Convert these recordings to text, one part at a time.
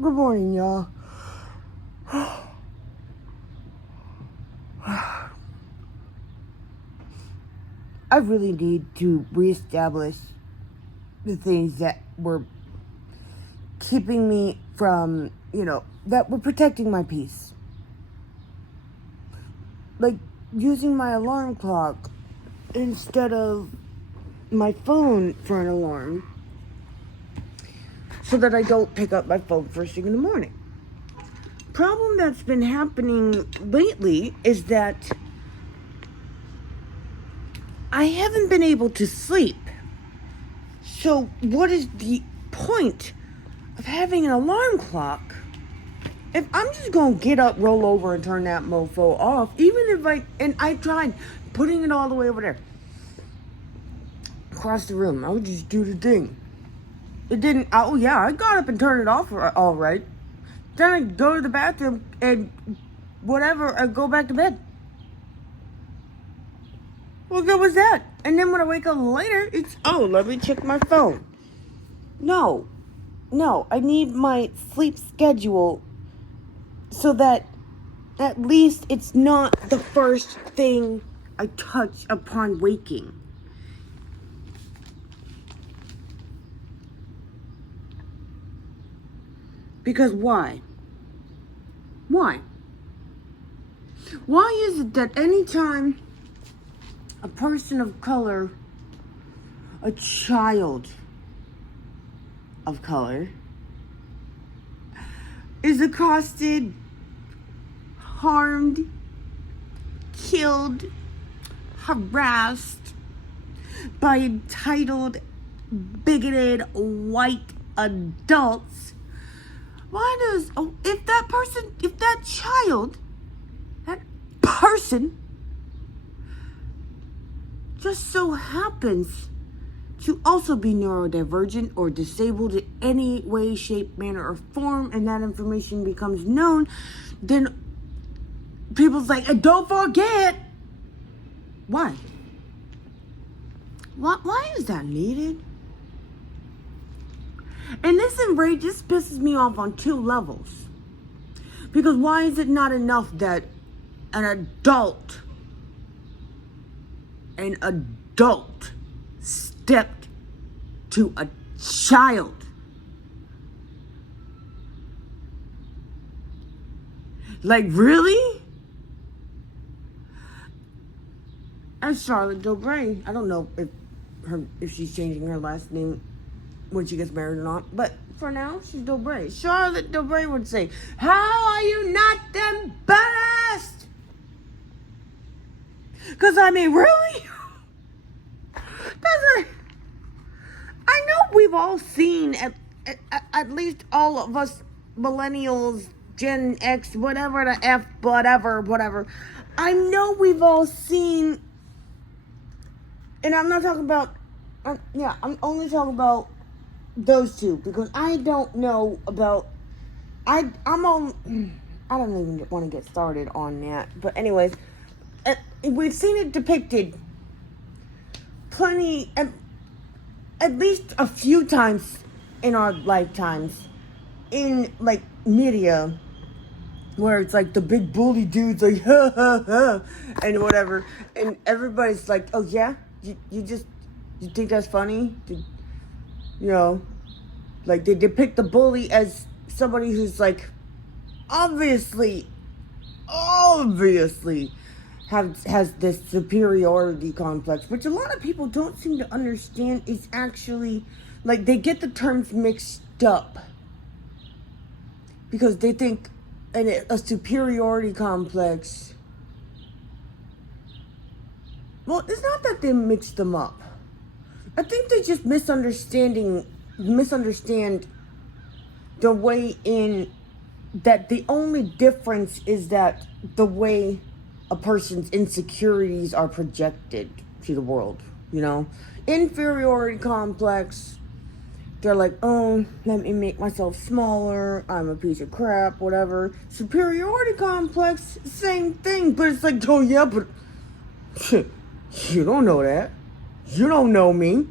Good morning, y'all. I really need to reestablish the things that were keeping me from, that were protecting my peace. Like using my alarm clock instead of my phone for an alarm so that I don't pick up my phone first thing in the morning. Problem that's been happening lately is that I haven't been able to sleep. So what is the point of having an alarm clock if I'm just gonna get up, roll over, and turn that mofo off? Even if I tried putting it all the way over there across the room, I would just do the thing. It didn't. Oh yeah, I got up and turned it off all right. Then I go to the bathroom and whatever, I go back to bed. What good was that? And then when I wake up later, it's, let me check my phone. No, I need my sleep schedule so that at least it's not the first thing I touch upon waking. Because why? Why is it that anytime a person of color, a child of color, is accosted, harmed, killed, harassed by entitled, bigoted white adults, if that person just so happens to also be neurodivergent or disabled in any way, shape, manner, or form, and that information becomes known, then people's like, and don't forget. Why? Why is that needed? And this pisses me off on two levels. Because why is it not enough that an adult stepped to a child? Like, really? As Charlotte Dobray, I don't know if she's changing her last name when she gets married or not, but for now, she's Dobray. Charlotte Dobray would say, how are you not embarrassed? Because, really? I know we've all seen, at least all of us millennials, Gen X, whatever the F, whatever. I know we've all seen, and I'm not talking about, I'm only talking about those two, because I don't know about, I don't even want to get started on that, but anyways, we've seen it depicted plenty, at least a few times in our lifetimes, in, like, media, where it's like the big bully dudes like, ha ha ha, and whatever, and everybody's like, oh yeah, you think that's funny? Like, they depict the bully as somebody who's, like, obviously has this superiority complex, which a lot of people don't seem to understand is actually, like, they get the terms mixed up because they think a superiority complex, well, it's not that they mix them up. I think they just misunderstand the way in that the only difference is that the way a person's insecurities are projected to the world, inferiority complex, they're like, oh, let me make myself smaller, I'm a piece of crap, whatever. Superiority complex, same thing, but it's like, oh yeah, but you don't know that. You don't know me.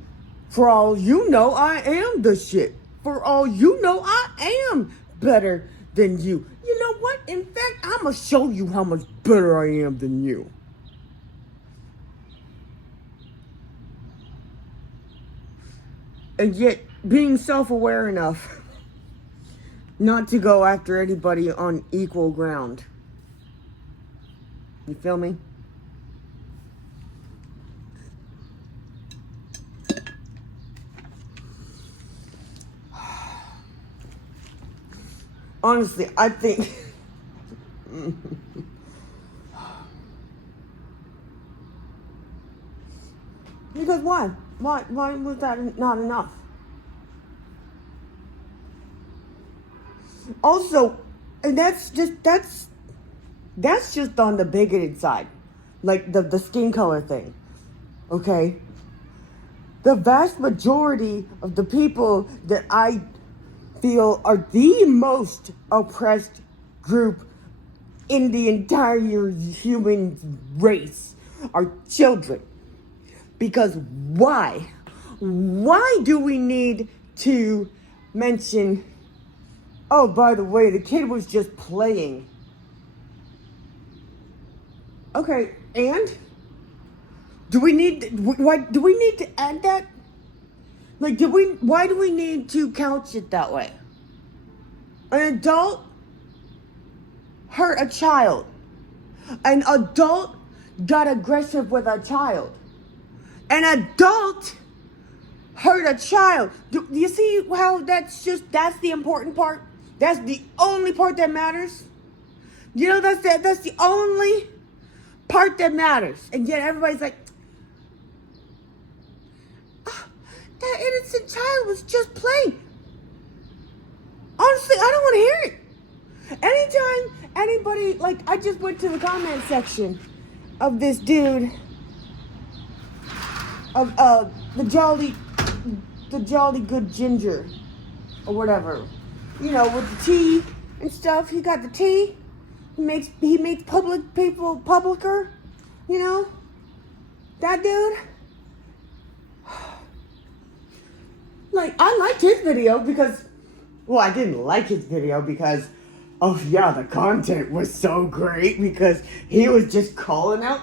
For all you know, I am the shit. For all you know, I am better than you. You know what? In fact, I'm going to show you how much better I am than you. And yet, being self-aware enough not to go after anybody on equal ground. You feel me? Honestly, I think... Because why? Why was that not enough? Also, and that's just on the bigoted side. Like the skin color thing. Okay? The vast majority of the people that I feel are the most oppressed group in the entire human race are children. Because why? Why do we need to mention, oh, by the way, the kid was just playing? Okay, and? Do we need to add that? Like, why do we need to couch it that way? An adult hurt a child. An adult got aggressive with a child. An adult hurt a child. Do you see how that's the important part? That's the only part that matters? You know, that's the only part that matters. And yet everybody's like, oh, that innocent child was just playing. Honestly, I don't want to hear it. Anytime anybody, like, I just went to the comment section of this dude, of the jolly good ginger, or whatever, you know, with the tea and stuff. He got the tea. He makes public people publicer, you know. That dude. Like, I liked his video because, well, I didn't like his video because, oh yeah, the content was so great because he was just calling out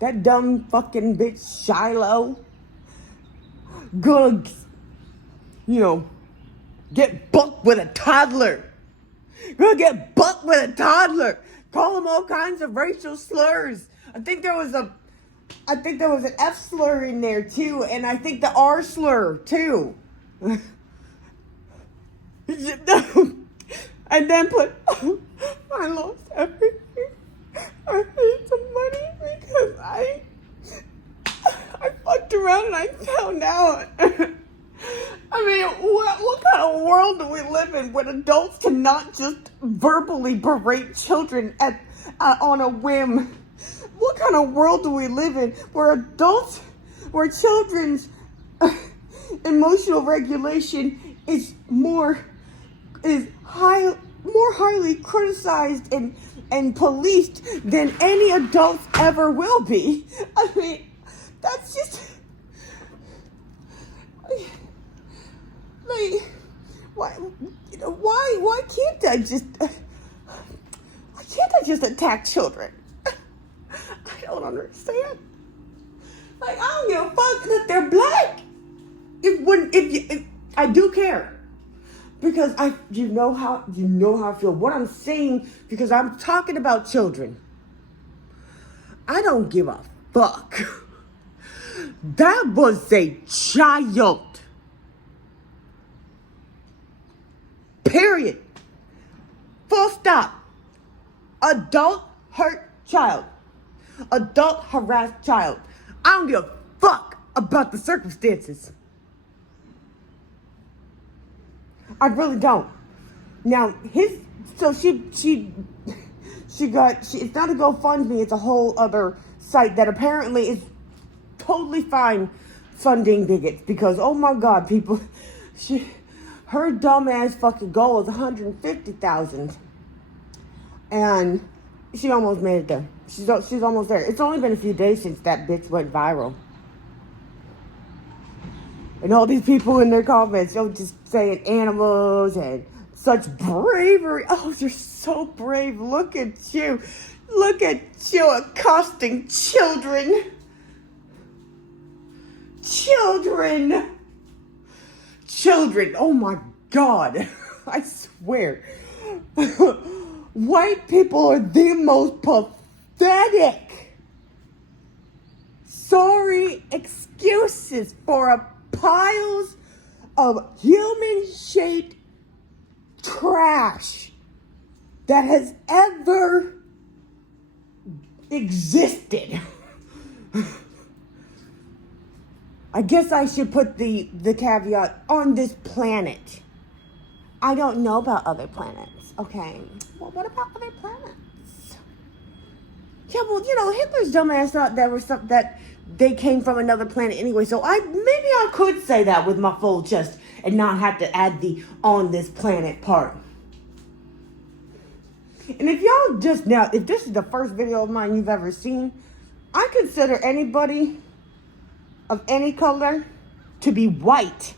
that dumb fucking bitch Shiloh gonna, you know, get bucked with a toddler. Gonna get bucked with a toddler. Call him all kinds of racial slurs. I think there was an F slur in there too, and I think the R slur too. And then put, I lost everything. I paid some money because I fucked around and I found out. I mean, what kind of world do we live in when adults cannot just verbally berate children on a whim? What kind of world do we live in where children's emotional regulation is more highly criticized and policed than any adults ever will be? I mean, that's just like, why can't I just attack children? I don't understand. Like, I don't give a fuck that they're black. If I do care, because you know how I feel. What I'm saying, because I'm talking about children. I don't give a fuck. That was a child. Period. Full stop. Adult hurt child. Adult harassed child. I don't give a fuck about the circumstances. I really don't. Now, it's not a GoFundMe, it's a whole other site that apparently is totally fine funding bigots because, oh my God, people, her dumbass fucking goal is 150,000, and she almost made it there. She's almost there. It's only been a few days since that bitch went viral. And all these people in their comments, just saying animals and such bravery. Oh, you're so brave. Look at you. Look at you accosting children. Children. Children. Oh my God. I swear. White people are the most pathetic. Sorry excuses for a piles of human-shaped trash that has ever existed. I guess I should put the caveat on this planet. I don't know about other planets, okay? Well, what about other planets? Yeah, well, Hitler's dumbass thought there was something that they came from another planet anyway, so maybe I could say that with my full chest and not have to add the on this planet part. And if this is the first video of mine you've ever seen, I consider anybody of any color to be white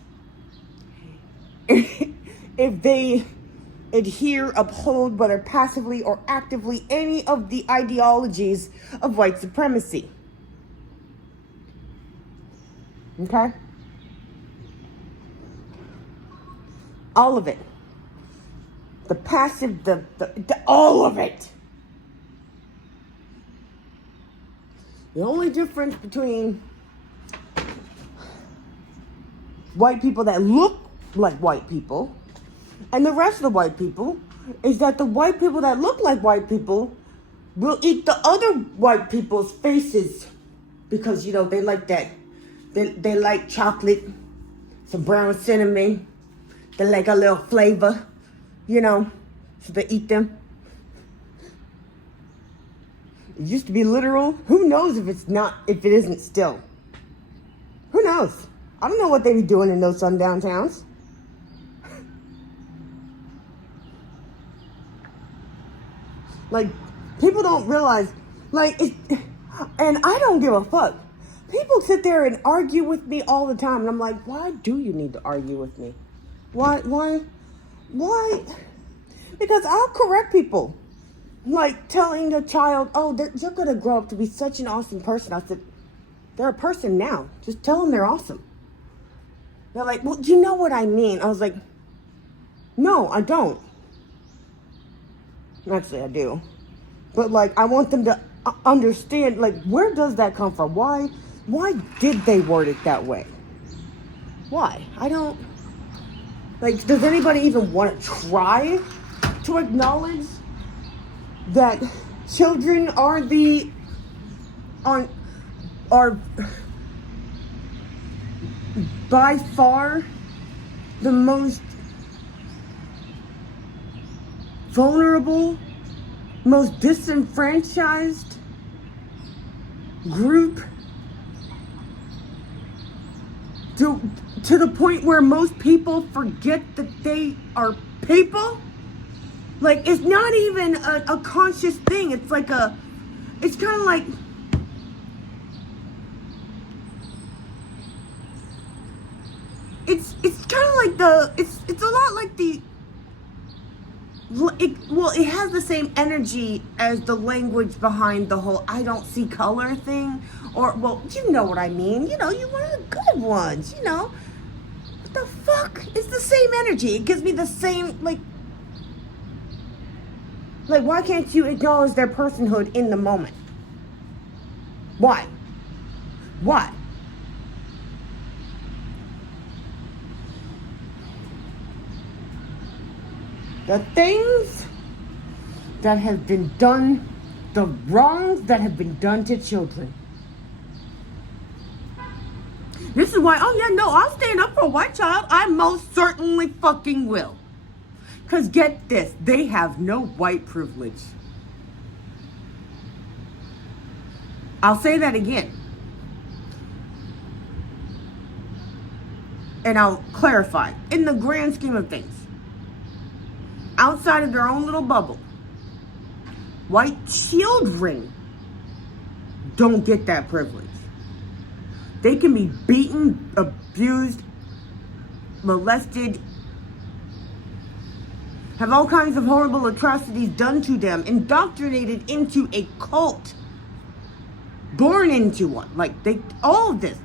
if they adhere, uphold, whether passively or actively, any of the ideologies of white supremacy. Okay? All of it. The passive, the all of it. The only difference between white people that look like white people and the rest of the white people is that the white people that look like white people will eat the other white people's faces because, they like that. They like chocolate, some brown cinnamon. They like a little flavor, so they eat them. It used to be literal. Who knows if it isn't still? Who knows? I don't know what they be doing in those sundown towns. Like, people don't realize, and I don't give a fuck. People sit there and argue with me all the time, and I'm like, why do you need to argue with me? Why? Because I'll correct people. Like telling a child, you're going to grow up to be such an awesome person. I said, they're a person now. Just tell them they're awesome. They're like, well, you know what I mean? I was like, no, I don't. Actually, I do. But, I want them to understand, where does that come from? Why did they word it that way? Why? I don't... does anybody even want to try to acknowledge that children are by far the most vulnerable, most disenfranchised group to the point where most people forget that they are people? It's not even a conscious thing. It's it's kind of like, it's kind of like it's a lot like it has the same energy as the language behind the whole I don't see color thing. Or, well, you know what I mean. You one of the good ones, What the fuck? It's the same energy. It gives me the same, why can't you acknowledge their personhood in the moment? Why? Why? The things that have been done, the wrongs that have been done to children. This is why, I'll stand up for a white child. I most certainly fucking will. Because get this, they have no white privilege. I'll say that again. And I'll clarify. In the grand scheme of things, outside of their own little bubble, white children don't get that privilege. They can be beaten, abused, molested, have all kinds of horrible atrocities done to them, indoctrinated into a cult, born into one. Like, all of this,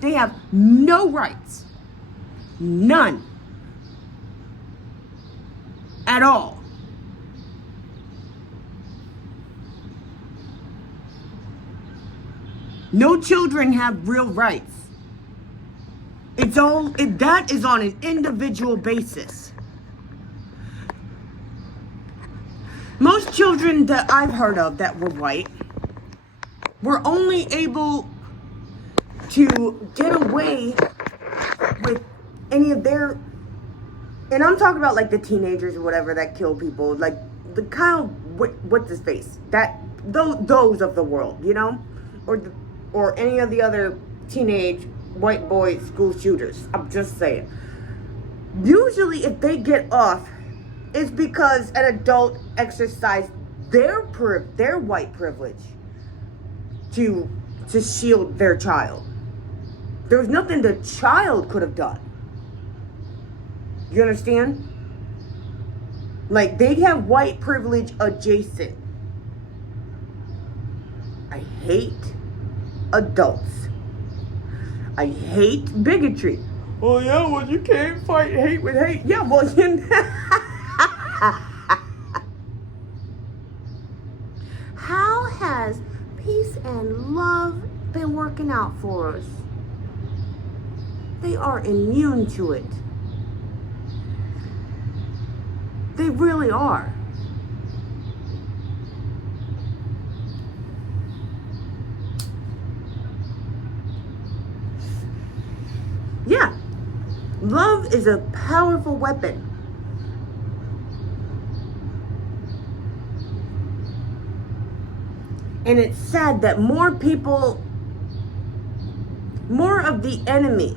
they have no rights. None. At all. No children have real rights. That is on an individual basis. Most children that I've heard of that were white were only able to get away with any of their, and I'm talking about like the teenagers or whatever that kill people, like the kind of what's his face, those of the world, you know, or any of the other teenage white boy school shooters. I'm just saying. Usually, if they get off, it's because an adult exercised their white privilege to shield their child. There was nothing the child could have done. You understand? Like, they have white privilege adjacent. I hate adults. I hate bigotry. Oh yeah, well you can't fight hate with hate. Yeah, well how has peace and love been working out for us? They are immune to it. They really are. Yeah. Love is a powerful weapon. And it's sad that more of the enemy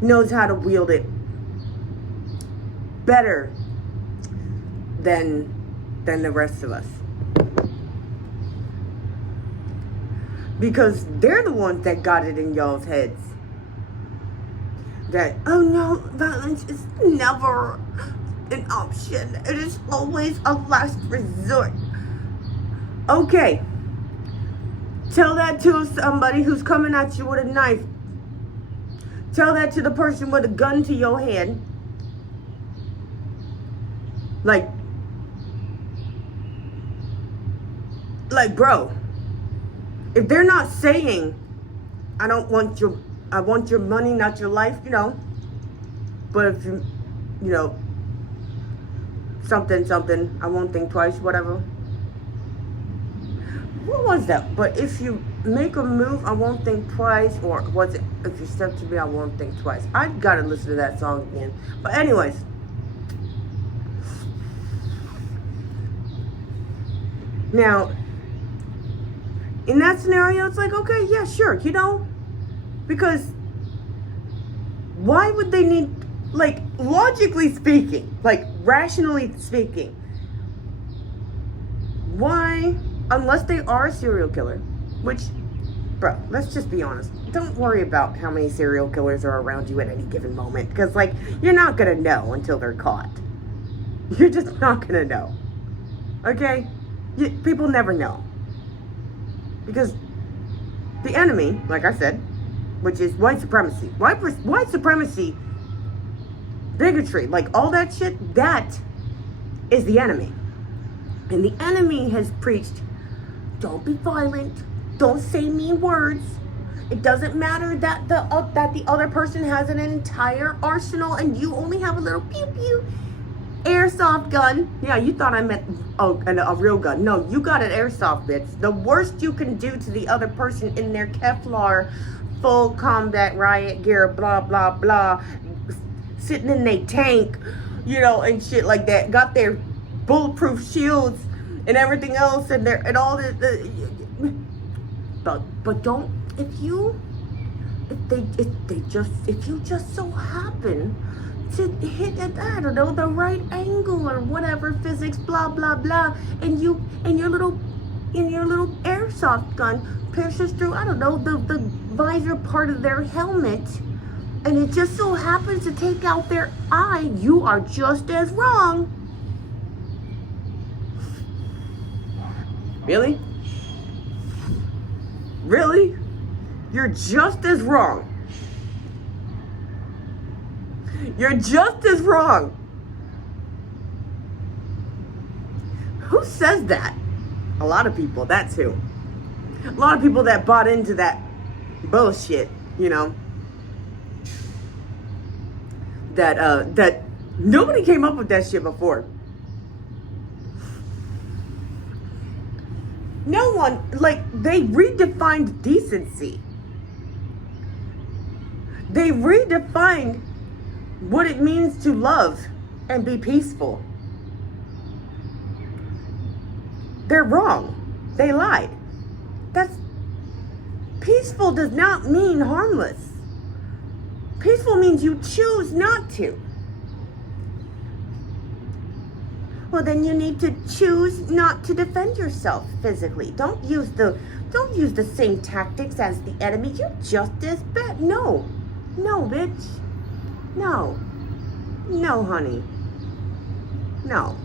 knows how to wield it better than the rest of us. Because they're the ones that got it in y'all's heads. That, oh no, violence is never an option. It is always a last resort. Okay. Tell that to somebody who's coming at you with a knife. Tell that to the person with a gun to your head. Like, bro, if they're not saying, I want your money, not your life, you know. But if you know, something, I won't think twice, whatever. What was that? But if you make a move, I won't think twice. Or was it, if you step to me, I won't think twice. I gotta listen to that song again. But anyways. Now, in that scenario, it's like, okay, yeah, sure, you know. Because why would they need, like, logically speaking, like, rationally speaking, why, unless they are a serial killer, which, bro, let's just be honest. Don't worry about how many serial killers are around you at any given moment. Because, like, you're not going to know until they're caught. You're just not going to know. Okay? People never know. Because the enemy, like I said, which is white supremacy. White supremacy, bigotry, like all that shit, that is the enemy. And the enemy has preached, don't be violent, don't say mean words. It doesn't matter that the other person has an entire arsenal and you only have a little pew pew airsoft gun. Yeah, you thought I meant a real gun. No, you got an airsoft, bitch. The worst you can do to the other person in their Kevlar full combat riot gear, blah blah blah, sitting in their tank, you know, and shit like that, got their bulletproof shields and everything else, and all the but don't, if you just so happen to hit at, I don't know, the right angle or whatever, physics, blah blah blah, and your little airsoft gun pierces through, I don't know, the visor part of their helmet, and it just so happens to take out their eye, you are just as wrong. Really? Really? You're just as wrong. You're just as wrong. Who says that? A lot of people, that's who. A lot of people that bought into that bullshit, you know. That nobody came up with that shit before. No one, like, they redefined decency. They redefined what it means to love and be peaceful. They're wrong. They lied. Peaceful does not mean harmless. Peaceful means you choose not to. Well, then you need to choose not to defend yourself physically. Don't use the same tactics as the enemy. You're just as bad. No, bitch. No, honey. No.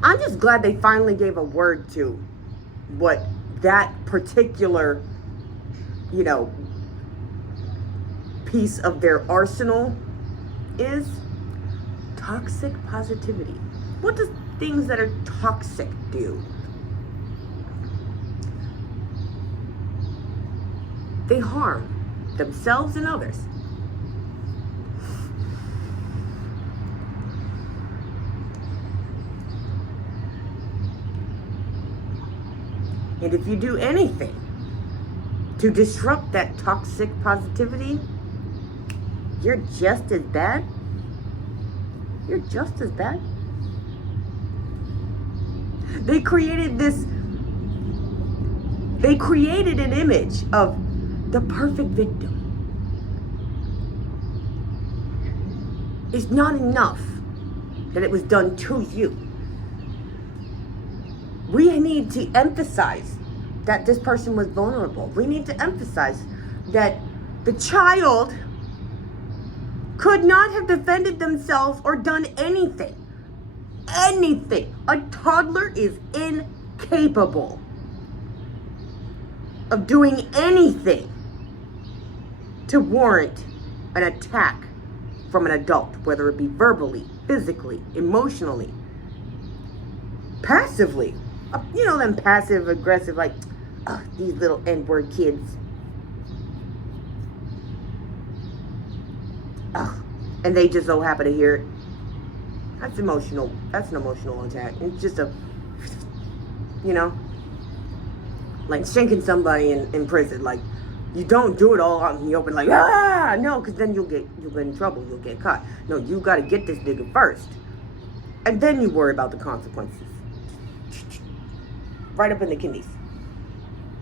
I'm just glad they finally gave a word to what that particular, piece of their arsenal is. Toxic positivity. What does things that are toxic do? They harm themselves and others. And if you do anything to disrupt that toxic positivity, you're just as bad. You're just as bad. They created an image of the perfect victim. It's not enough that it was done to you. We need to emphasize that this person was vulnerable. We need to emphasize that the child could not have defended themselves or done anything. Anything. A toddler is incapable of doing anything to warrant an attack from an adult, whether it be verbally, physically, emotionally, passively. You know them passive aggressive, like, these little N-word kids. And they just so happen to hear it. That's emotional. That's an emotional attack. It's just like shanking somebody in prison. Like, you don't do it all out in the open, like, no, because then you'll get in trouble. You'll get caught. No, you got to get this nigga first. And then you worry about the consequences. Right up in the kidneys.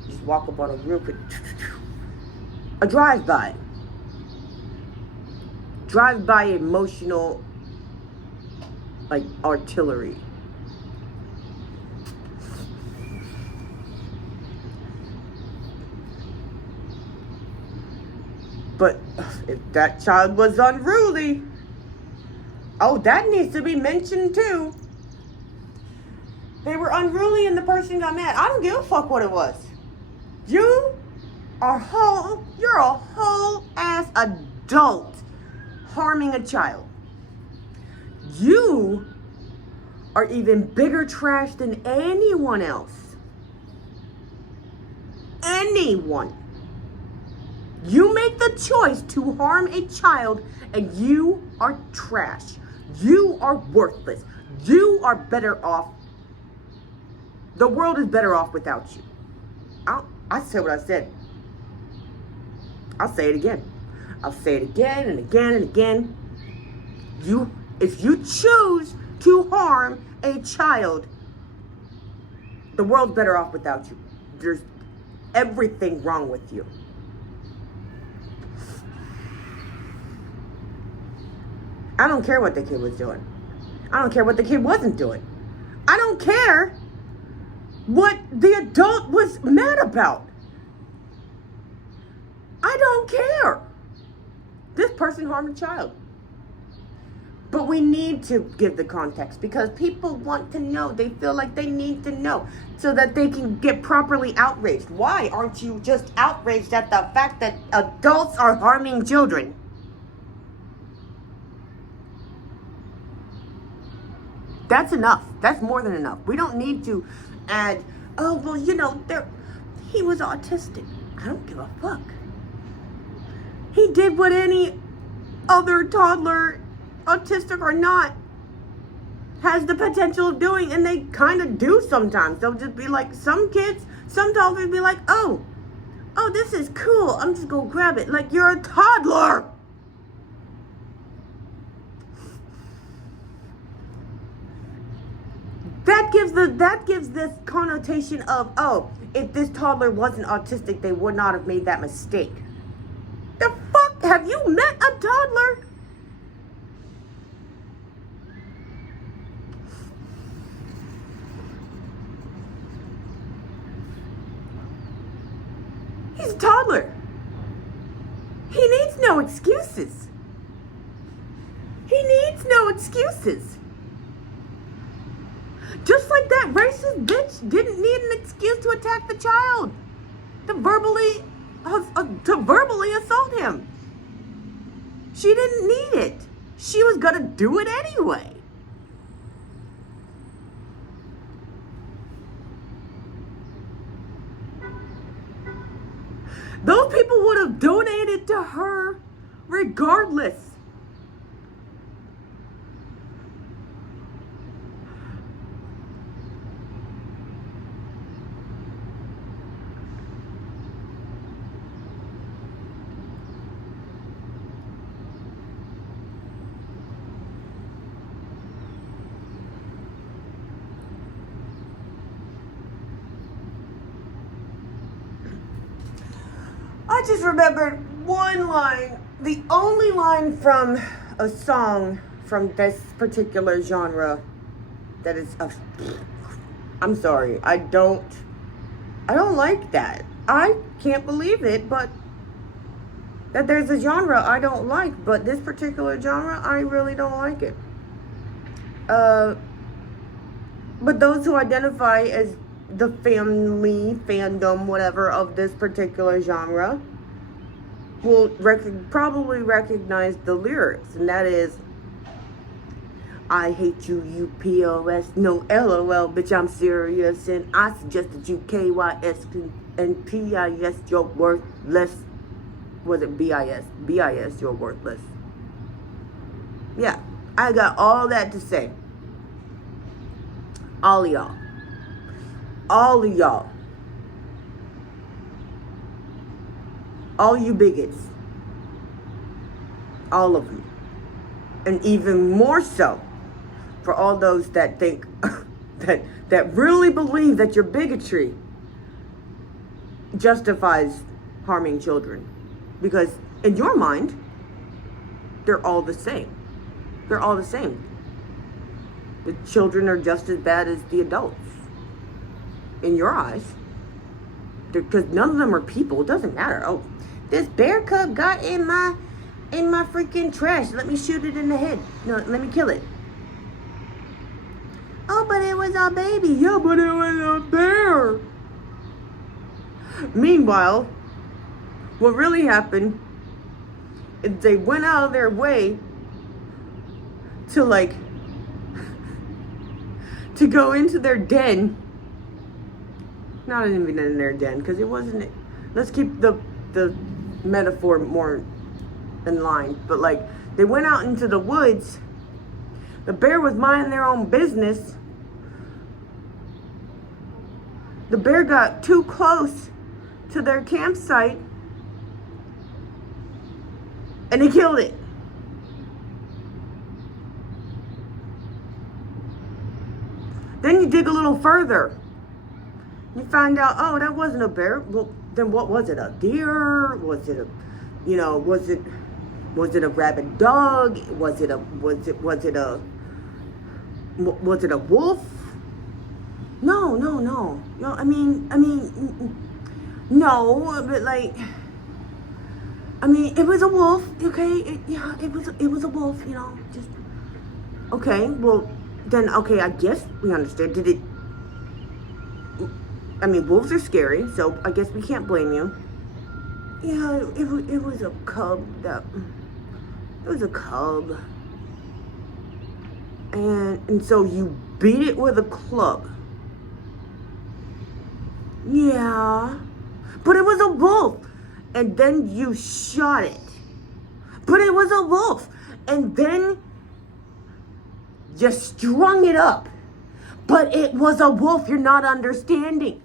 Just walk up on a real quick. A drive-by. Drive-by emotional, like, artillery. But if that child was unruly, that needs to be mentioned too. They were unruly and the person got mad. I don't give a fuck what it was. You're a whole ass adult harming a child. You are even bigger trash than anyone else. Anyone. You make the choice to harm a child and you are trash. You are worthless. You are better off. The world is better off without you. I said what I said. I'll say it again. I'll say it again and again and again. If you choose to harm a child, the world's better off without you. There's everything wrong with you. I don't care what the kid was doing. I don't care what the kid wasn't doing. I don't care what the adult was mad about. I don't care. This person harmed a child. But we need to give the context because people want to know. They feel like they need to know so that they can get properly outraged. Why aren't you just outraged at the fact that adults are harming children? That's enough. That's more than enough. We don't need to add, oh, well, he was autistic. I don't give a fuck. He did what any other toddler, autistic or not, has the potential of doing, and they kind of do sometimes. They'll just be like, some toddlers be like, oh, this is cool. I'm just gonna grab it. Like, you're a toddler. That gives this connotation of, oh, if this toddler wasn't autistic, they would not have made that mistake. The fuck? Have you met a toddler? He's a toddler. He needs no excuses. He needs no excuses. Just like that racist bitch didn't need an excuse to attack the child, to verbally assault him. She didn't need it. She was gonna do it anyway. Those people would have donated to her regardless. I just remembered one line, the only line from a song from this particular genre that is, I'm sorry, I don't like that. I can't believe it, but that there's a genre I don't like, but this particular genre, I really don't like it. But those who identify as the fandom, whatever, of this particular genre will probably recognize the lyrics, and that is, I hate you, you POS, no LOL, bitch, I'm serious, and I suggest that you KYS and PIS, you're worthless. Was it BIS? BIS, you're worthless. Yeah, I got all that to say. All of y'all. All of y'all. All you bigots. All of you. And even more so for all those that think that really believe that your bigotry justifies harming children. Because in your mind, they're all the same. They're all the same. The children are just as bad as the adults. In your eyes, because none of them are people. It doesn't matter. Oh, this bear cub got in my freaking trash. Let me shoot it in the head. No, let me kill it. Oh, but it was a baby. Yeah, but it was a bear. Meanwhile, what really happened is they went out of their way to to go into their den. Not even in their den, because it wasn't. Let's keep the metaphor more in line. But they went out into the woods. The bear was minding their own business. The bear got too close to their campsite, and he killed it. Then you dig a little further. You find out, oh, that wasn't a bear. Well, then what was it? A deer? Was it a rabid dog? Was it a wolf? No, no, no. No, no, but like, I mean, it was a wolf, okay? Yeah, it was a wolf, you know. Just okay. Well, then okay, I guess we understood. Did it? I mean, wolves are scary, so I guess we can't blame you. Yeah, it was a cub that. It was a cub, and so you beat it with a club. Yeah, but it was a wolf, and then you shot it. But it was a wolf, and then you strung it up. But it was a wolf. You're not understanding.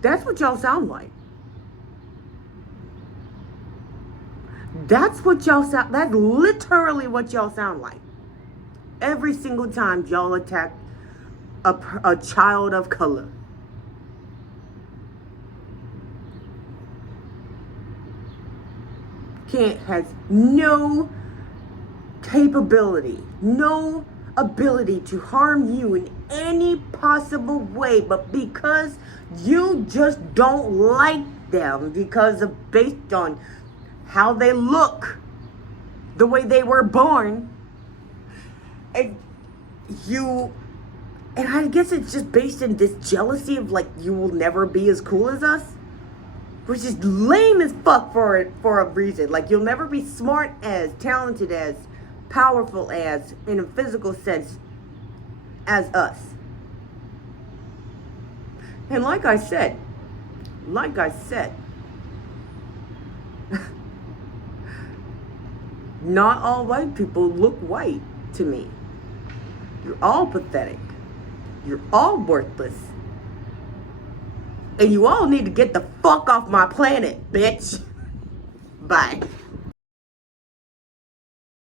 That's what y'all sound like. That's what y'all sound. That's literally what y'all sound like. Every single time y'all attack a child of color. Kent has no capability, no ability to harm you in any possible way, but because you just don't like them because of based on how they look, the way they were born, and you, and I guess it's just based in this jealousy of like you will never be as cool as us, which is lame as fuck for a reason. Like you'll never be smart as, talented as, powerful as, in a physical sense, as us. And like I said, not all white people look white to me. You're all pathetic. You're all worthless. And you all need to get the fuck off my planet, bitch. Bye.